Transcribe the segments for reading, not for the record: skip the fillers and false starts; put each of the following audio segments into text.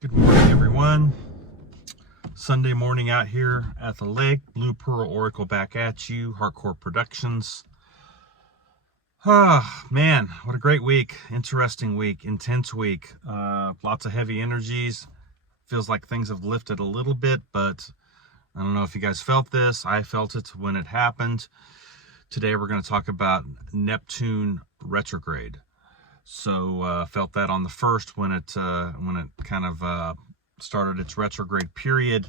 Good morning, everyone. Sunday morning out here at the lake. Blue Pearl Oracle back at you. Hardcore Productions. Ah, man, what a great week. Interesting week. Intense week. Lots of heavy energies. Feels like things have lifted a little bit, but I don't know if you guys felt this. I felt it when it happened. Today we're going to talk about Neptune retrograde. So felt that on the first when it kind of started its retrograde period,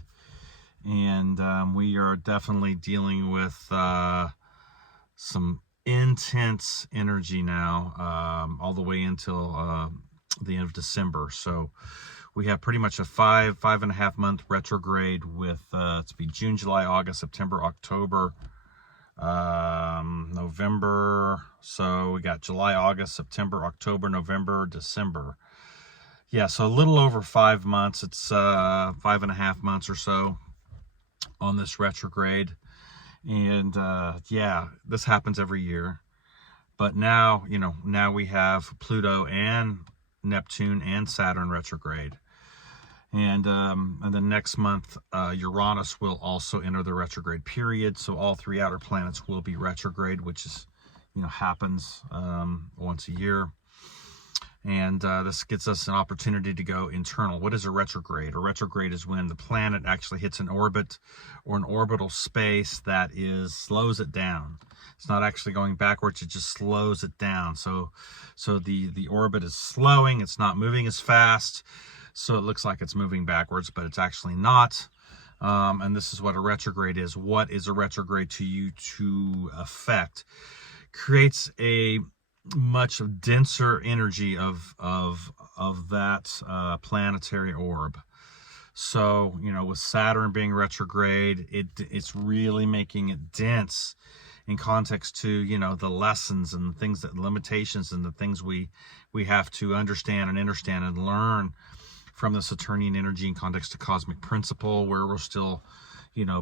and we are definitely dealing with some intense energy now, all the way until the end of December. So we have pretty much a five and a half month retrograde with it's be June, July, August, September, October, November. So we got July, August, September, October, November, December. Yeah, so a little over 5 months. It's 5.5 months or so on this retrograde. And yeah, this happens every year. But now, now we have Pluto and Neptune and Saturn retrograde. And then next month, Uranus will also enter the retrograde period. So all three outer planets will be retrograde, which is, happens once a year. And this gets us an opportunity to go internal. What is a retrograde? A retrograde is when the planet actually hits an orbit or an orbital space that slows it down. It's not actually going backwards, it just slows it down. So the orbit is slowing, it's not moving as fast. So it looks like it's moving backwards, but it's actually not. And this is what a retrograde is. What is a retrograde to you to affect? Creates a much denser energy of that planetary orb. So, with Saturn being retrograde, it's really making it dense in context to, the lessons and the things, that limitations and the things we have to understand and learn from the Saturnian energy in context to cosmic principle, where we're still,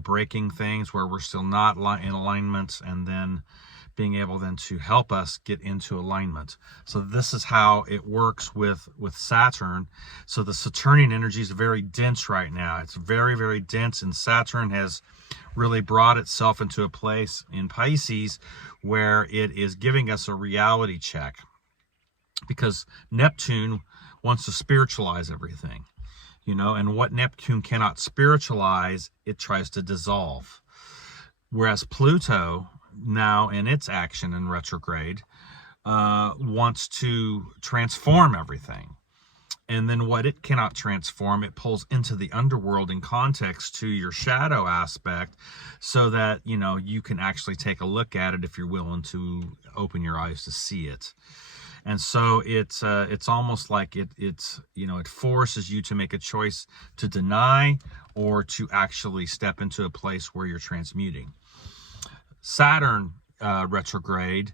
breaking things, where we're still not in alignment, and then being able then to help us get into alignment. So this is how it works with Saturn. So the Saturnian energy is very dense right now. It's very, very dense, and Saturn has really brought itself into a place in Pisces where it is giving us a reality check, because Neptune wants to spiritualize everything, and what Neptune cannot spiritualize, it tries to dissolve. Whereas Pluto, now in its action in retrograde, wants to transform everything. And then what it cannot transform, it pulls into the underworld in context to your shadow aspect, so that, you can actually take a look at it if you're willing to open your eyes to see it. And so it's almost like it forces you to make a choice to deny or to actually step into a place where you're transmuting. Saturn retrograde,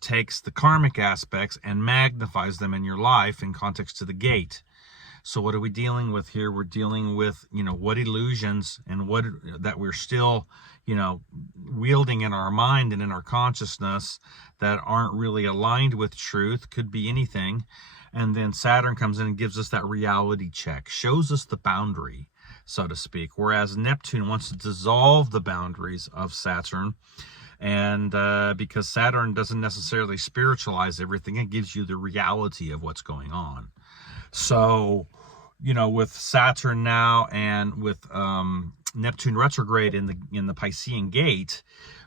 takes the karmic aspects and magnifies them in your life in context to the gate. So what are we dealing with here? We're dealing with, what illusions and what that we're still, wielding in our mind and in our consciousness that aren't really aligned with truth. Could be anything. And then Saturn comes in and gives us that reality check, shows us the boundary, so to speak. Whereas Neptune wants to dissolve the boundaries of Saturn. And because Saturn doesn't necessarily spiritualize everything, it gives you the reality of what's going on. So, with Saturn now and with Neptune retrograde in the Piscean gate,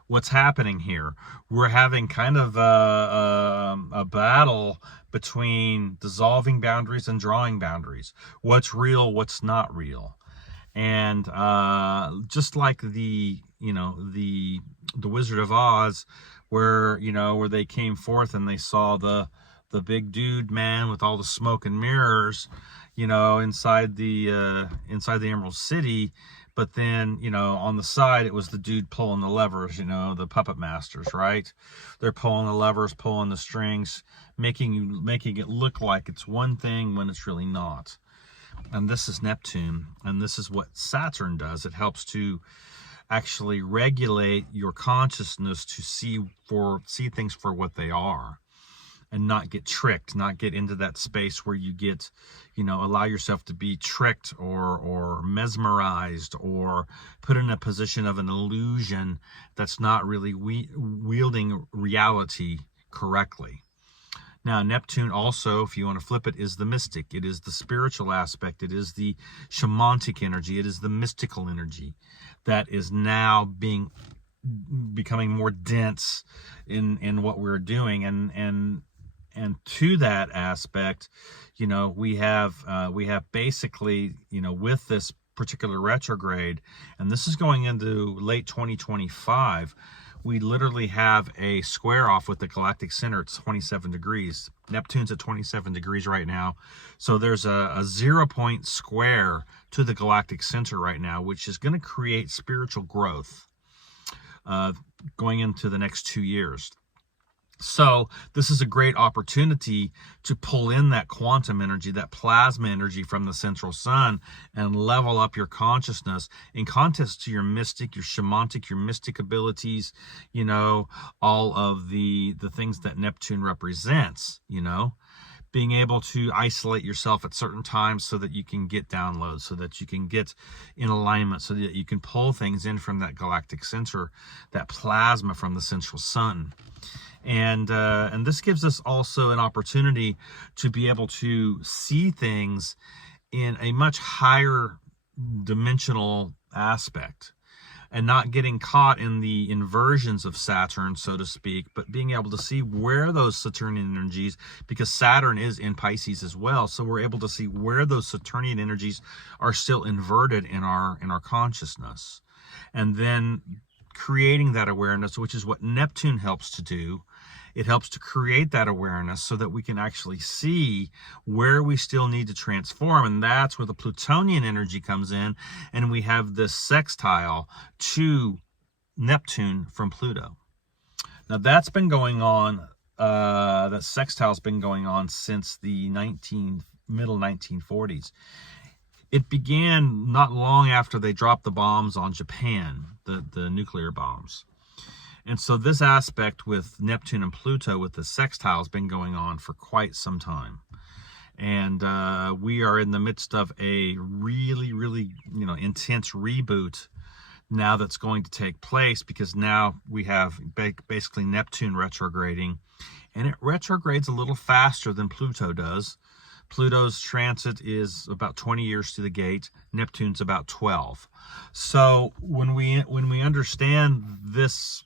what's happening here? We're having kind of a battle between dissolving boundaries and drawing boundaries. What's real, what's not real. And just like the Wizard of Oz, where they came forth and they saw the big dude man with all the smoke and mirrors, inside the Emerald City. But then, on the side, it was the dude pulling the levers, the puppet masters, right? They're pulling the levers, pulling the strings, making it look like it's one thing when it's really not. And this is Neptune, and this is what Saturn does. It helps to actually regulate your consciousness to see things for what they are. and not get tricked, not get into that space where you get, allow yourself to be tricked or mesmerized or put in a position of an illusion that's not really wielding reality correctly. Now, Neptune also, if you want to flip it, is the mystic. It is the spiritual aspect. It is the shamanic energy. It is the mystical energy that is now becoming more dense in what we're doing. And to that aspect, we have basically, with this particular retrograde, and this is going into late 2025, we literally have a square off with the galactic center. It's 27 degrees. Neptune's at 27 degrees right now. So there's a 0-point square to the galactic center right now, which is going to create spiritual growth going into the next 2 years. So this is a great opportunity to pull in that quantum energy, that plasma energy from the central sun, and level up your consciousness in context to your mystic, your shamanic, your mystic abilities, all of the things that Neptune represents, being able to isolate yourself at certain times so that you can get downloads, so that you can get in alignment, so that you can pull things in from that galactic center, that plasma from the central sun. And this gives us also an opportunity to be able to see things in a much higher dimensional aspect, and not getting caught in the inversions of Saturn, so to speak, but being able to see where those Saturnian energies, because Saturn is in Pisces as well, so we're able to see where those Saturnian energies are still inverted in our consciousness. And then creating that awareness, which is what Neptune helps to do. It helps to create that awareness so that we can actually see where we still need to transform. And that's where the Plutonian energy comes in. And we have this sextile to Neptune from Pluto. Now that's been going on, that sextile's been going on since the middle 1940s. It began not long after they dropped the bombs on Japan, the nuclear bombs. And so this aspect with Neptune and Pluto with the sextile has been going on for quite some time. And we are in the midst of a really, really, intense reboot now that's going to take place, because now we have basically Neptune retrograding, and it retrogrades a little faster than Pluto does. Pluto's transit is about 20 years to the gate. Neptune's about 12. So when we understand this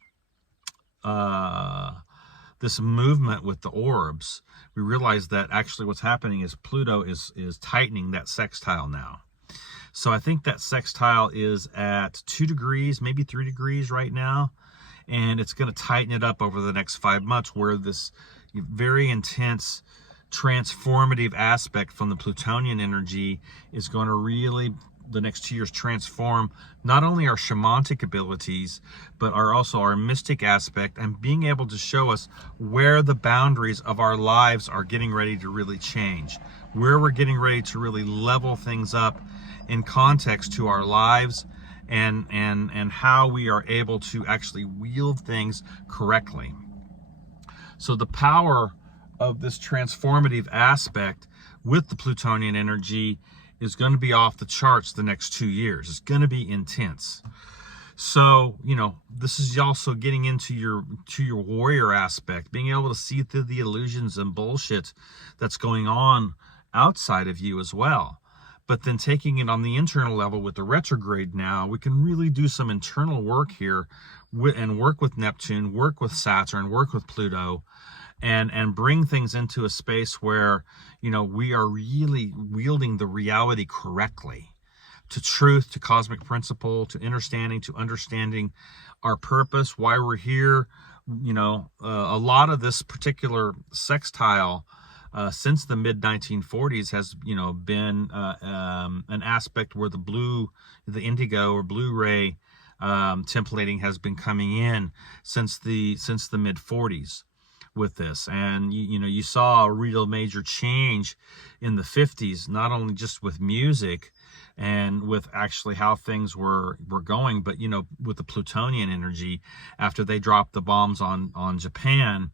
this movement with the orbs, we realize that actually what's happening is Pluto is tightening that sextile now. So I think that sextile is at 2 degrees, maybe 3 degrees right now, and it's going to tighten it up over the next 5 months, where this very intense transformative aspect from the Plutonian energy is going to really, the next 2 years, transform not only our shamanic abilities, but also our mystic aspect, and being able to show us where the boundaries of our lives are getting ready to really change, where we're getting ready to really level things up in context to our lives, and how we are able to actually wield things correctly. So the power of this transformative aspect with the Plutonian energy is going to be off the charts the next 2 years. It's going to be intense. So, this is also getting into your warrior aspect, being able to see through the illusions and bullshit that's going on outside of you as well. But then taking it on the internal level with the retrograde now, we can really do some internal work here and work with Neptune, work with Saturn, work with Pluto, and bring things into a space where, we are really wielding the reality correctly, to truth, to cosmic principle, to understanding our purpose, why we're here. A lot of this particular sextile since the mid 1940s has, been an aspect where the indigo or blue ray templating has been coming in since the mid 40s. With this, and you saw a real major change in the 50s, not only just with music and with actually how things were going, but with the Plutonian energy after they dropped the bombs on Japan.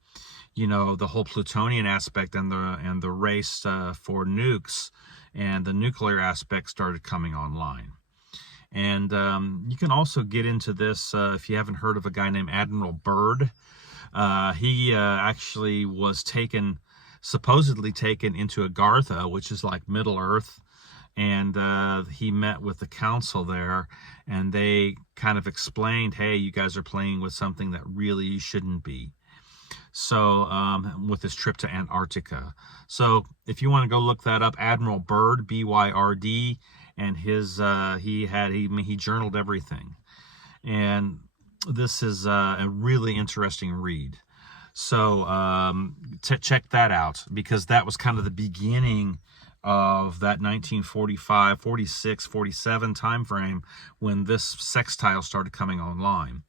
you know, the whole Plutonian aspect and the race for nukes and the nuclear aspect started coming online. And you can also get into this if you haven't heard of a guy named Admiral Byrd. He actually was supposedly taken into Agartha, which is like Middle Earth, and he met with the council there, and they kind of explained, hey, you guys are playing with something that really you shouldn't be. So with this trip to Antarctica. So if you want to go look that up, Admiral Byrd, B-Y-R-D, and his he journaled everything, and this is a really interesting read. So check that out, because that was kind of the beginning of that 1945, 46, 47 time frame when this sextile started coming online.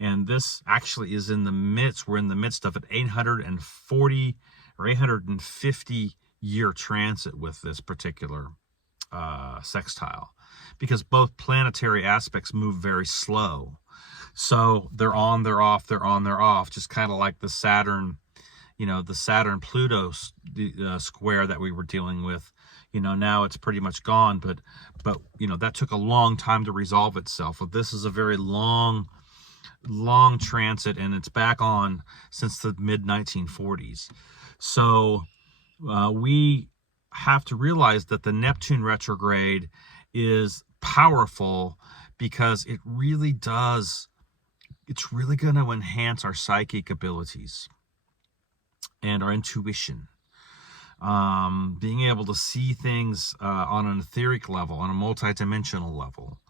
And this actually is we're in the midst of an 840 or 850 year transit with this particular sextile, because both planetary aspects move very slow. So they're on, they're off, they're on, they're off, just kind of like the Saturn, you know, the Saturn-Pluto square that we were dealing with. You know, now it's pretty much gone, but you know, that took a long time to resolve itself. Well, this is a very long transit, and it's back on since the mid-1940s. So we have to realize that the Neptune retrograde is powerful, because it really does, it's really going to enhance our psychic abilities and our intuition. Being able to see things on an etheric level, on a multidimensional level.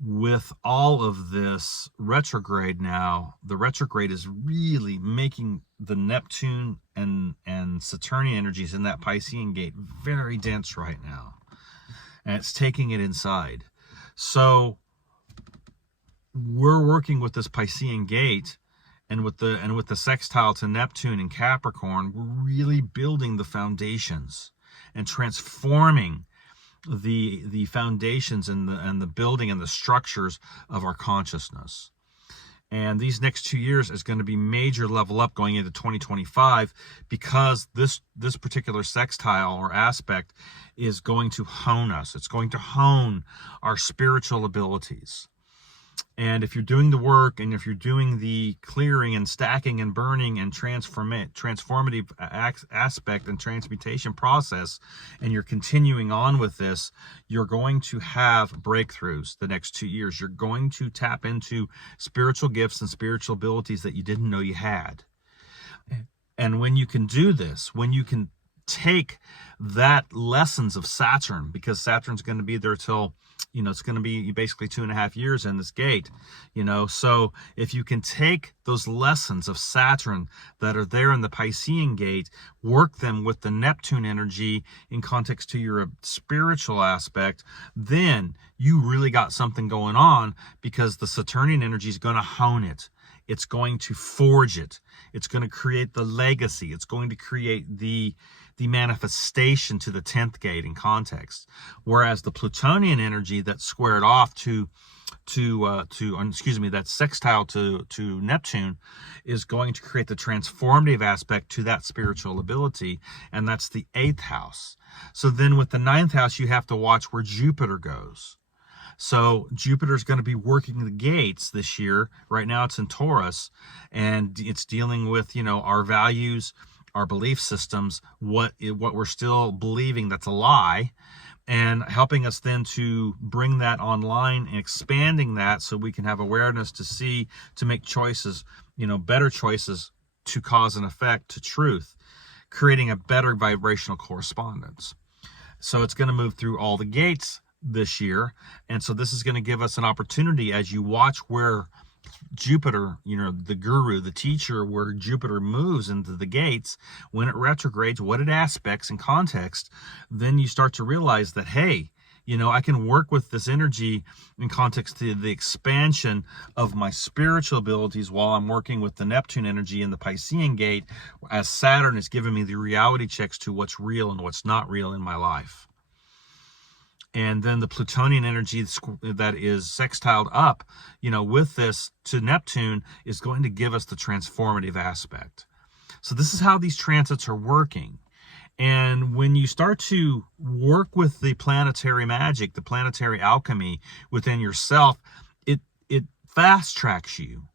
With all of this retrograde now, the retrograde is really making the Neptune and Saturnian energies in that Piscean gate very dense right now. And it's taking it inside. So we're working with this Piscean gate, and with the sextile to Neptune and Capricorn, we're really building the foundations and transforming the foundations and the building and the structures of our consciousness. And these next 2 years is going to be major level up going into 2025, because this particular sextile or aspect is going to hone us. It's going to hone our spiritual abilities. And if you're doing the work, and if you're doing the clearing and stacking and burning and transformative aspect and transmutation process, and you're continuing on with this, you're going to have breakthroughs the next 2 years. You're going to tap into spiritual gifts and spiritual abilities that you didn't know you had. And when you can do this, when you can take that lessons of Saturn, because Saturn's going to be there till, you know, it's going to be basically 2.5 years in this gate, you know. So if you can take those lessons of Saturn that are there in the Piscean gate, work them with the Neptune energy in context to your spiritual aspect, then you really got something going on, because the Saturnian energy is going to hone it. It's going to forge it. It's going to create the legacy. It's going to create the manifestation to the 10th gate in context. Whereas the Plutonian energy that's squared off that sextile to Neptune is going to create the transformative aspect to that spiritual ability, and that's the 8th house. So then with the 9th house, you have to watch where Jupiter goes. So Jupiter's going to be working the gates this year. Right now it's in Taurus, and it's dealing with, you know, our values, our belief systems, what we're still believing that's a lie, and helping us then to bring that online and expanding that so we can have awareness to make choices, you know, better choices to cause and effect to truth, creating a better vibrational correspondence. So it's going to move through all the gates this year. And so this is going to give us an opportunity, as you watch where Jupiter, you know, the guru, the teacher, where Jupiter moves into the gates, when it retrogrades, what it aspects in context, then you start to realize that, hey, you know, I can work with this energy in context to the expansion of my spiritual abilities while I'm working with the Neptune energy in the Piscean gate, as Saturn is giving me the reality checks to what's real and what's not real in my life. And then the Plutonian energy that is sextiled up, with this to Neptune is going to give us the transformative aspect. So this is how these transits are working. And when you start to work with the planetary magic, the planetary alchemy within yourself, it fast tracks you.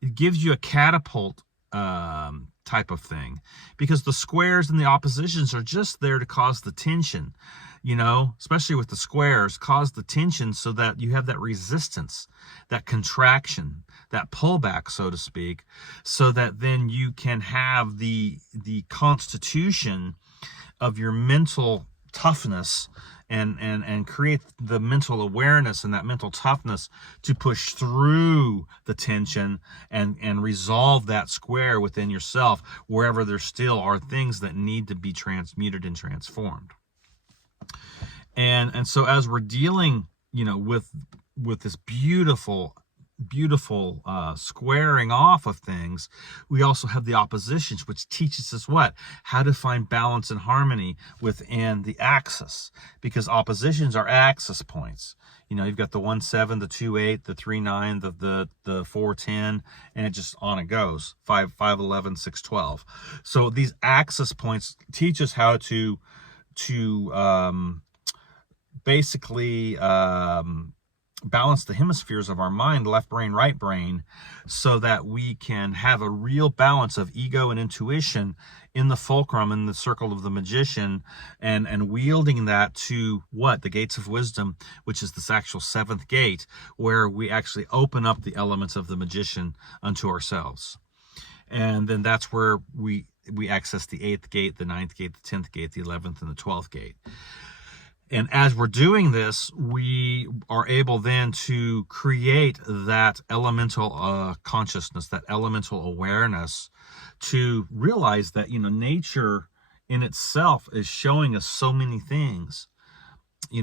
It gives you a catapult type of thing, because the squares and the oppositions are just there to cause the tension, especially with the squares, cause the tension so that you have that resistance, that contraction, that pullback, so to speak, so that then you can have the constitution of your mental toughness and create the mental awareness and that mental toughness to push through the tension and resolve that square within yourself, wherever there still are things that need to be transmuted and transformed. And so as we're dealing, with this beautiful squaring off of things, we also have the oppositions, which teaches us what? How to find balance and harmony within the axis, because oppositions are axis points. You've got the 1-7, the 2-8, the 3-9, the 4-10, and it just on it goes. 5-11, 6-12. So these axis points teach us how to basically balance the hemispheres of our mind, left brain, right brain, so that we can have a real balance of ego and intuition in the fulcrum, in the circle of the magician, and wielding that to what? The gates of wisdom, which is this actual 7th gate, where we actually open up the elements of the magician unto ourselves. And then that's where we access the 8th gate, the 9th gate, the 10th gate, the 11th, and the 12th gate. And as we're doing this, we are able then to create that elemental consciousness, that elemental awareness, to realize that, nature in itself is showing us so many things,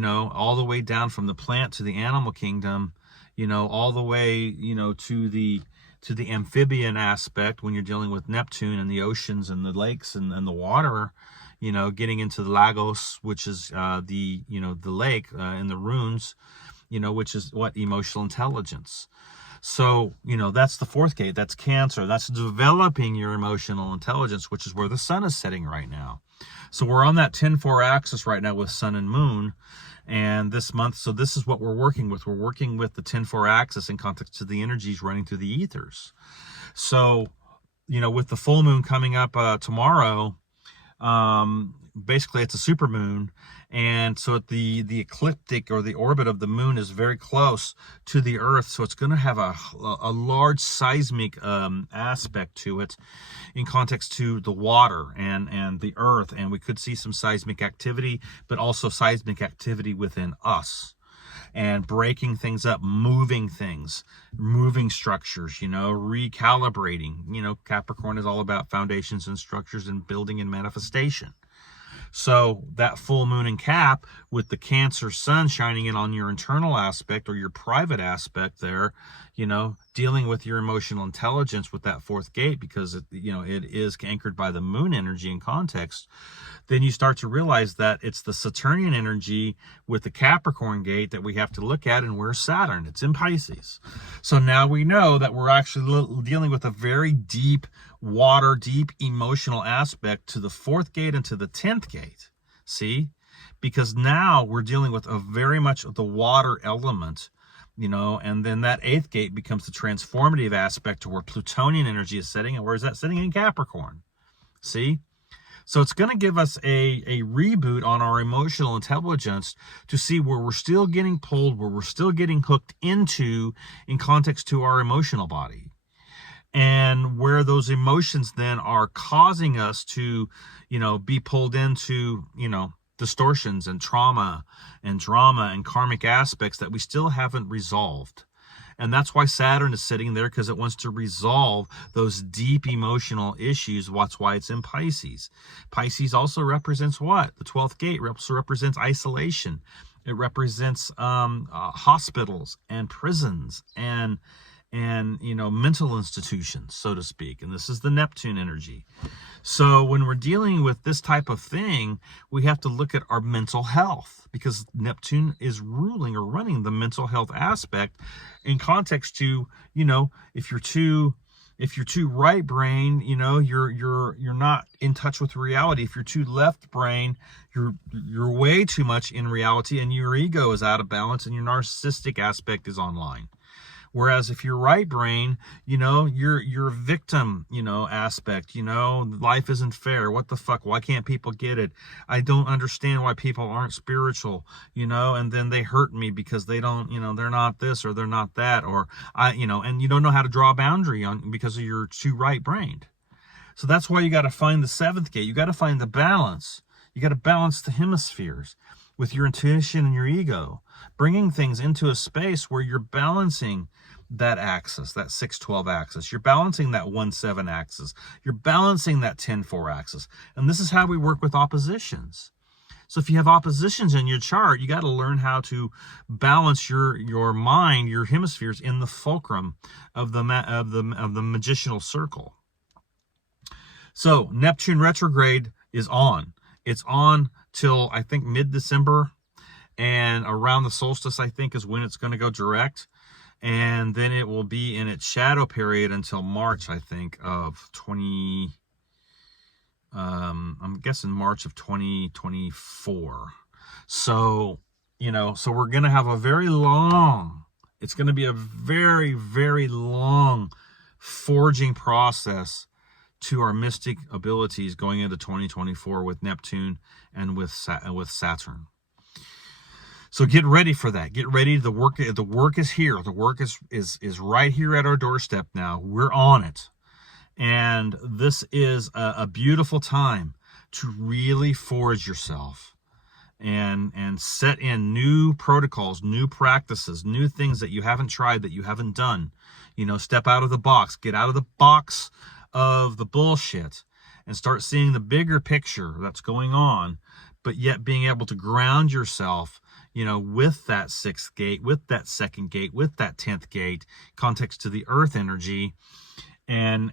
all the way down from the plant to the animal kingdom, all the way, to the amphibian aspect when you're dealing with Neptune and the oceans and the lakes and the water. Getting into the Lagos, which is the lake in the runes, which is what? Emotional intelligence. So, that's the 4th gate. That's Cancer. That's developing your emotional intelligence, which is where the sun is setting right now. So we're on that 10-4 axis right now with sun and moon. And this month, so this is what we're working with. We're working with the 10-4 axis in context to the energies running through the ethers. So, with the full moon coming up tomorrow, basically it's a supermoon, and so the ecliptic or the orbit of the moon is very close to the earth, so it's going to have a large seismic aspect to it in context to the water and the earth, and we could see some seismic activity, but also seismic activity within us, and breaking things up, moving things, moving structures, recalibrating. Capricorn is all about foundations and structures and building and manifestation. So that full moon in Cap, with the Cancer sun shining in on your internal aspect or your private aspect there, dealing with your emotional intelligence with that 4th gate, because it is anchored by the moon energy in context, then you start to realize that it's the Saturnian energy with the Capricorn gate that we have to look at, and where's Saturn? It's in Pisces. So now we know that we're actually dealing with a very deep water, deep emotional aspect to the 4th gate and to the 10th gate. See? Because now we're dealing with a very much the water element, and then that 8th gate becomes the transformative aspect to where Plutonian energy is sitting. And where is that sitting? In Capricorn. See? So it's going to give us a reboot on our emotional intelligence to see where we're still getting pulled, where we're still getting hooked into in context to our emotional body. And where those emotions then are causing us to, be pulled into, distortions and trauma and drama and karmic aspects that we still haven't resolved. And that's why Saturn is sitting there, because it wants to resolve those deep emotional issues. That's why it's in Pisces. Pisces also represents what? The 12th gate also represents isolation. It represents hospitals and prisons and and mental institutions, so to speak. And this is the Neptune energy. So when we're dealing with this type of thing, we have to look at our mental health, because Neptune is ruling or running the mental health aspect in context to, if you're too right brain, you're not in touch with reality. If you're too left brain, you're way too much in reality, and your ego is out of balance, and your narcissistic aspect is online. Whereas if you're right brain, your victim, aspect, life isn't fair. What the fuck? Why can't people get it? I don't understand why people aren't spiritual, and then they hurt me because they don't, they're not this or they're not that, or and you don't know how to draw a boundary because of your too right brained. So that's why you got to find the seventh gate. You got to find the balance. You got to balance the hemispheres with your intuition and your ego, bringing things into a space where you're balancing that axis, that 6-12 axis. You're balancing that 1-7 axis. You're balancing that 10-4 axis. And this is how we work with oppositions. So if you have oppositions in your chart, you got to learn how to balance your mind, your hemispheres in the fulcrum of the magicianal circle. So Neptune retrograde is on. It's on till, I think, mid-December, and around the solstice, I think, is when it's going to go direct. And then it will be in its shadow period until March, I think, of I'm guessing March of 2024. So, so we're going to have a very long, it's going to be a very, very long forging process to our mystic abilities going into 2024 with Neptune and with Saturn. So get ready for that. Get ready. The work is here. The work is right here at our doorstep now. We're on it. And this is a beautiful time to really forge yourself and set in new protocols, new practices, new things that you haven't tried, that you haven't done. Step out of the box. Get out of the box of the bullshit and start seeing the bigger picture that's going on, but yet being able to ground yourself, with that 6th gate, with that 2nd gate, with that 10th gate, context to the earth energy, and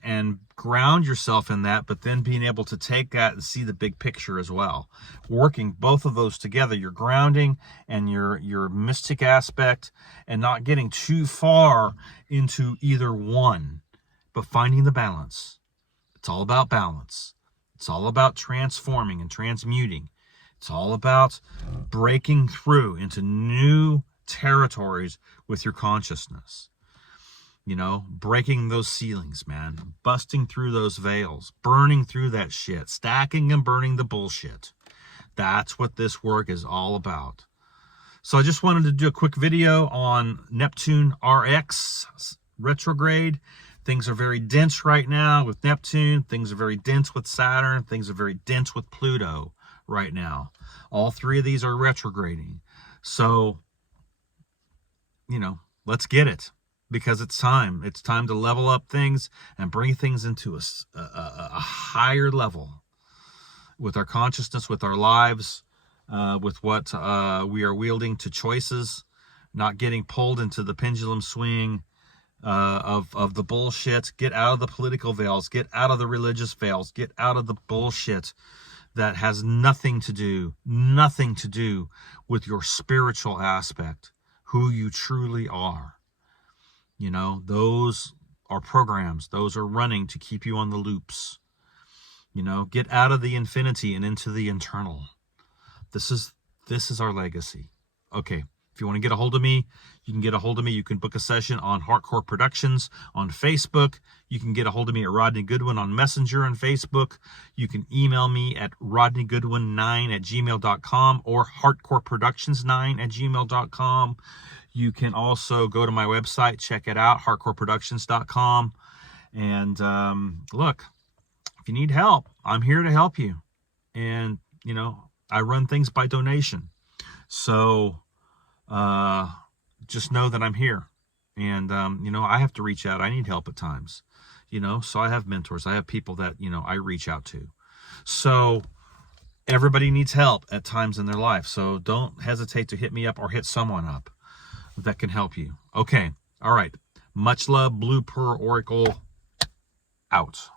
ground yourself in that, but then being able to take that and see the big picture as well. Working both of those together, your grounding and your mystic aspect, and not getting too far into either one, but finding the balance. It's all about balance. It's all about transforming and transmuting. It's all about breaking through into new territories with your consciousness. Breaking those ceilings, man. Busting through those veils. Burning through that shit. Stacking and burning the bullshit. That's what this work is all about. So I just wanted to do a quick video on Neptune RX retrograde. Things are very dense right now with Neptune. Things are very dense with Saturn. Things are very dense with Pluto right now. All three of these are retrograding. So, let's get it, because it's time. It's time to level up things and bring things into a higher level with our consciousness, with our lives, with what we are wielding to choices, not getting pulled into the pendulum swing of the bullshit. Get out of the political veils. Get out of the religious veils. Get out of the bullshit that has nothing to do with your spiritual aspect, who you truly are. Those are programs. Those are running to keep you on the loops. Get out of the infinity and into the internal. This is our legacy. Okay. If you want to get a hold of me, you can get a hold of me. You can book a session on Hardcore Productions on Facebook. You can get a hold of me at Rodney Goodwin on Messenger on Facebook. You can email me at rodneygoodwin9@gmail.com or hardcoreproductions9@gmail.com. You can also go to my website, check it out, hardcoreproductions.com. And look, if you need help, I'm here to help you. And, I run things by donation. So just know that I'm here. And, I have to reach out. I need help at times, so I have mentors. I have people that, I reach out to. So everybody needs help at times in their life. So don't hesitate to hit me up or hit someone up that can help you. Okay. All right. Much love, Blue Pearl Oracle, out.